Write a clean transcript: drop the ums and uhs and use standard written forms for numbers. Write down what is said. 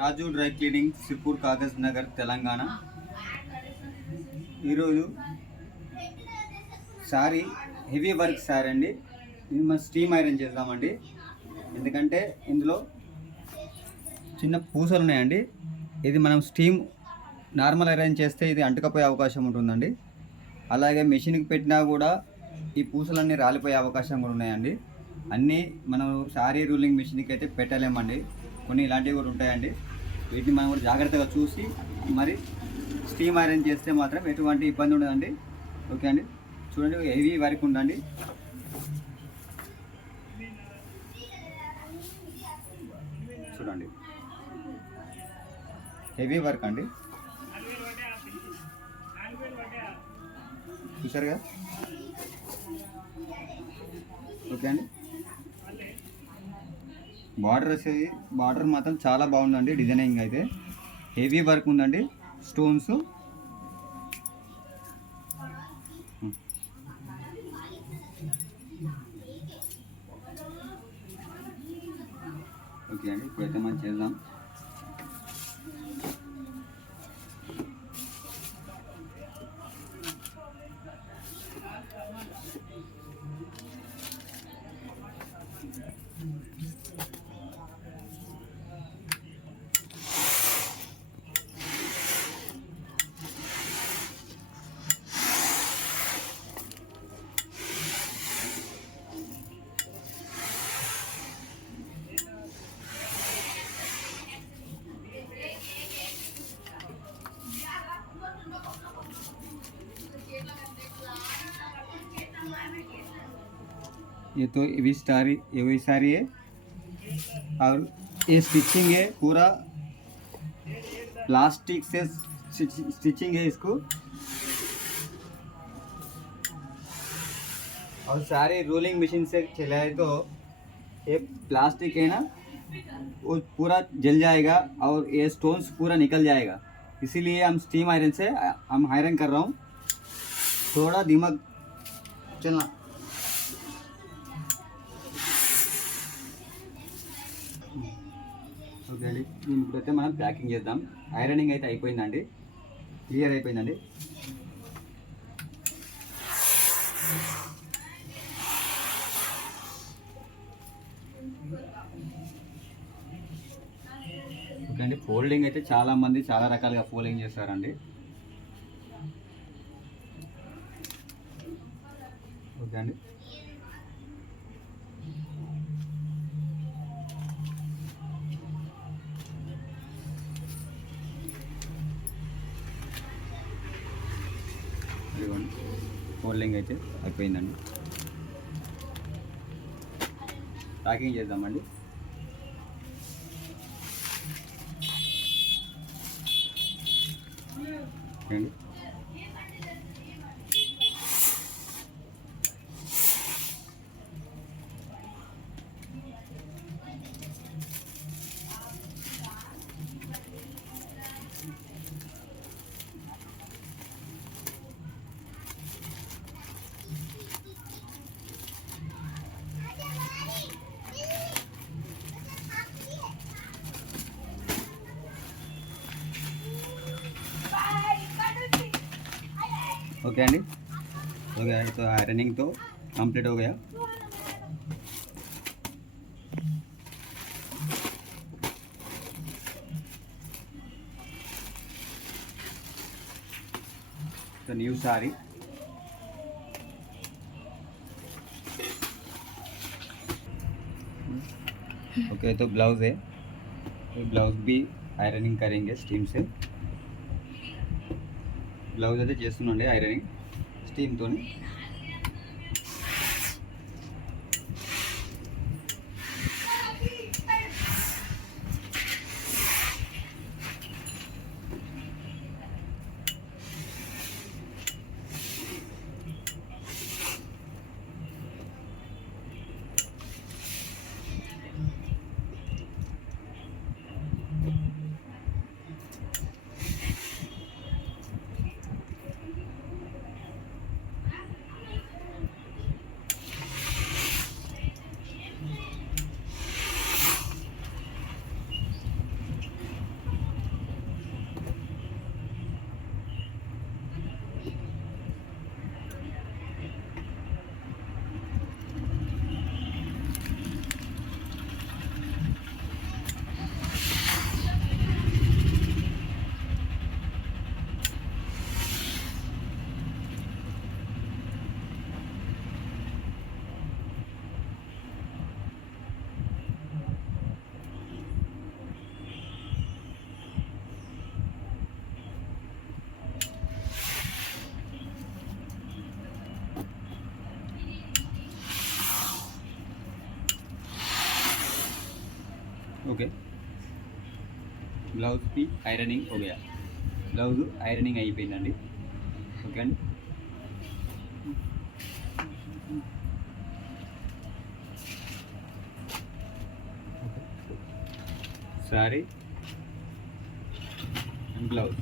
రాజు dry cleaning, Sirpur, కాగజ్ నగర్, తెలంగాణ. ఈరోజు sorry heavy work sorry అండి. ఇది మనం స్టీమ్ ఐరన్ చేద్దామండి. ఎందుకంటే ఇందులో చిన్న పూసలు ఉన్నాయండి. ఇది మనం స్టీమ్ నార్మల్ ఐరన్ చేస్తే ఇది అంటుకపోయే అవకాశం ఉంటుందండి. అలాగే మెషిన్కి పెట్టినా కూడా ఈ పూసలన్నీ రాలిపోయే అవకాశం కూడా ఉన్నాయండి. అన్నీ మనం సారీ రూలింగ్ మెషిన్కి అయితే పెట్టలేమండి. కొన్ని ఇలాంటివి కూడా ఉంటాయండి. వీటిని మనం కూడా జాగ్రత్తగా చూసి మరి స్టీమ్ ఐరన్ చేస్తే మాత్రం ఎటువంటి ఇబ్బంది ఉండదండి. ఓకే అండి, చూడండి హెవీ వర్క్ ఉందండి. చూడండి హెవీ వర్క్ అండి, చూసారుగా. ఓకే అండి, బార్డర్ మాత్రం చాలా బాగుందండి. డిజైనింగ్ అయితే హెవీ వర్క్ ఉందండి. స్టోన్స్ ఓకే అండి, ఇప్పుడైతే మనం చేద్దాం. ये तो ये सारी है और ये स्टिचिंग है, पूरा प्लास्टिक से स्टिचिंग है इसको। और सारे रोलिंग मशीन से चलाए तो ये प्लास्टिक है ना, वो पूरा जल जाएगा और ये स्टोन्स पूरा निकल जाएगा। इसीलिए हम स्टीम आयरन से हम आयरन कर रहा हूँ। थोड़ा दिमाग चलना। ఓకే అండి, ఇప్పుడైతే మనం ప్యాకింగ్ చేద్దాం. ఐరనింగ్ అయితే అయిపోయిందండి, క్లియర్ అయిపోయిందండి. ఓకే అండి, ఫోల్డింగ్ అయితే చాలామంది చాలా రకాలుగా ఫోల్డింగ్ చేస్తారండి. ఓకే అండి, ఫోల్డింగ్ అయితే అయిపోయిందండి. ప్యాకింగ్ చేద్దామండి. అండి ओके अंडी, हो गया तो आयरनिंग तो कंप्लीट हो गया। तो न्यू साड़ी ओके, तो ब्लाउज है, तो ब्लाउज भी आयरनिंग करेंगे स्टीम से। ब्लाउज అయితే చేస్తున్నాండి ఐరనింగ్ స్టీమ్ తోని. బ్లౌజ్కి ఐరనింగ్ हो गया బ్లౌజ్ ఐరనింగ్ అయిపోయిందండి ఓకే అండి సారీ అండ్ బ్లౌజ్